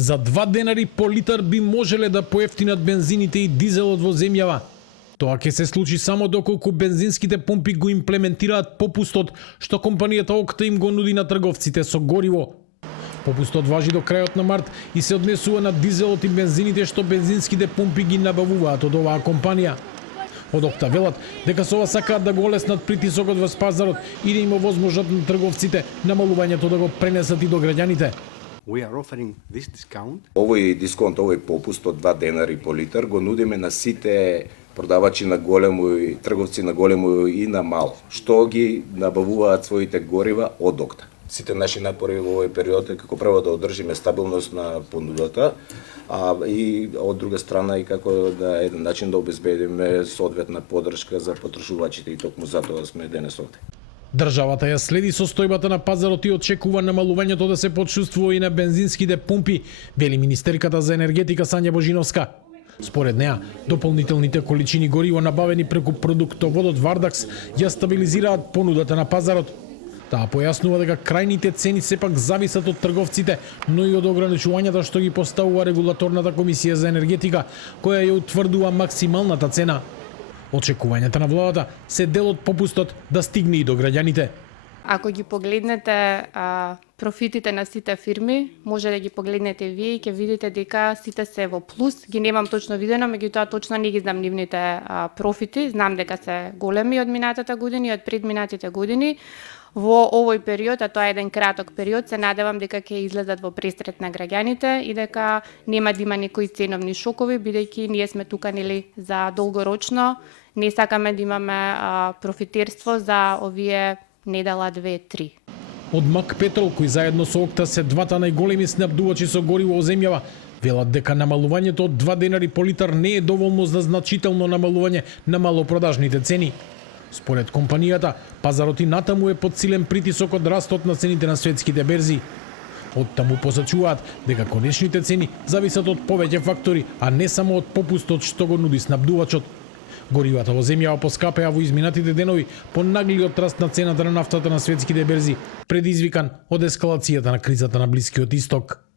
За 2 денари по литар би можеле да поевтинат бензините и дизелот во земјава. Тоа ќе се случи само доколку бензинските пумпи го имплементираат попустот што компанијата Окта им го нуди на трговците со гориво. Попустот важи до крајот на март и се однесува на дизелот и бензините што бензинските пумпи ги набавуваат од оваа компанија. Од Окта велат дека со ова сакаат да го олеснат притисокот во пазарот и да им овозможат на трговците намалувањето да го пренесат и до граѓаните. Овој дисконт, овој попуст од 2 денари по литар го нудиме на сите продавачи на големо и трговци на големо и на мало, што ги набавуваат своите горива од Окта. Сите наши напори во овој период е како прво да одржиме стабилност на понудата, и од друга страна и како да еден начин да обезбедиме соодветна поддршка за потрошувачите и токму затоа сме денес овде. Државата ја следи состојбата на пазарот и очекува намалувањето да се почувствува и на бензинските пумпи, вели министерката за енергетика Сања Божиновска. Според неа, дополнителните количини гориво набавени преку продуктоводот Вардакс ја стабилизираат понудата на пазарот. Таа појаснува дека крајните цени сепак зависат од трговците, но и од ограничувањата што ги поставува регулаторната комисија за енергетика, која ја утврдува максималната цена. Очекувањата на владата се дел од попустот да стигне и до граѓаните. Ако ги погледнете профитите на сите фирми, може да ги погледнете вие и ќе видите дека сите се во плюс. Ги немам точно видено, меѓутоа точно не ги знам нивните профити. Знам дека се големи од минатата година и од предминатите години. Во овој период, а тоа е еден краток период, се надевам дека ќе излезат во престрет на граѓаните и дека нема да има некои ценовни шокови, бидејќи ние сме тука за долгорочно. Не сакаме да имаме профитерство за овие недела 2-3. Од Мак Петрол, кои заедно со Окта се двата најголеми снабдувачи со гориво во земјава, велат дека намалувањето од 2 денари по литар не е доволно за значително намалување на малопродажните цени. Според компанијата, пазарот и натаму е под силен притисок од растот на цените на светските берзи. Оттаму посочуваат дека конечните цени зависат од повеќе фактори, а не само од попустот што го нуди снабдувачот. Горивата во земјава поскапеа во изминатите денови по наглиот раст на цената на нафтата на светските берзи, предизвикан од ескалацијата на кризата на Блискиот Исток.